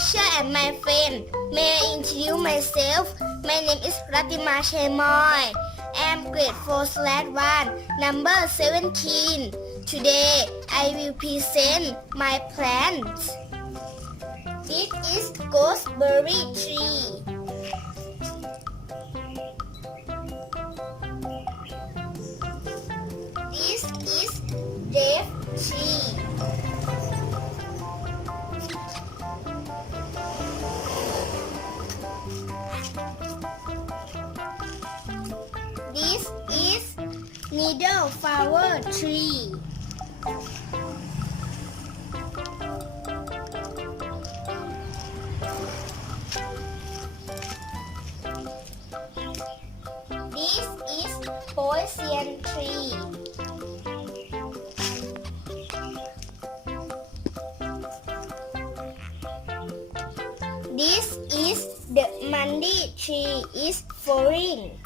teacher and my friend. May I introduce myself? My name is Ratima Shemoy. I am grade 4 slash 1, number 17. Today, I will present my plants. This is gooseberry tree. This is date tree. This is needle flower tree. This is poison tree. This is the Monday tree is falling.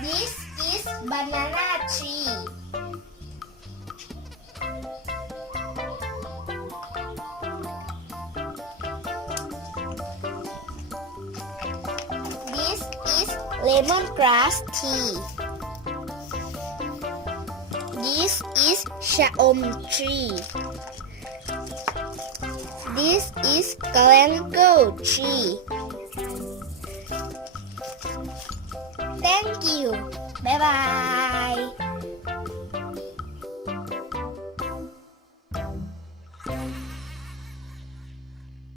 This is banana tree. This is lemon grass tea. This is shaom tree. This is galangal tree. Thank you. Bye bye.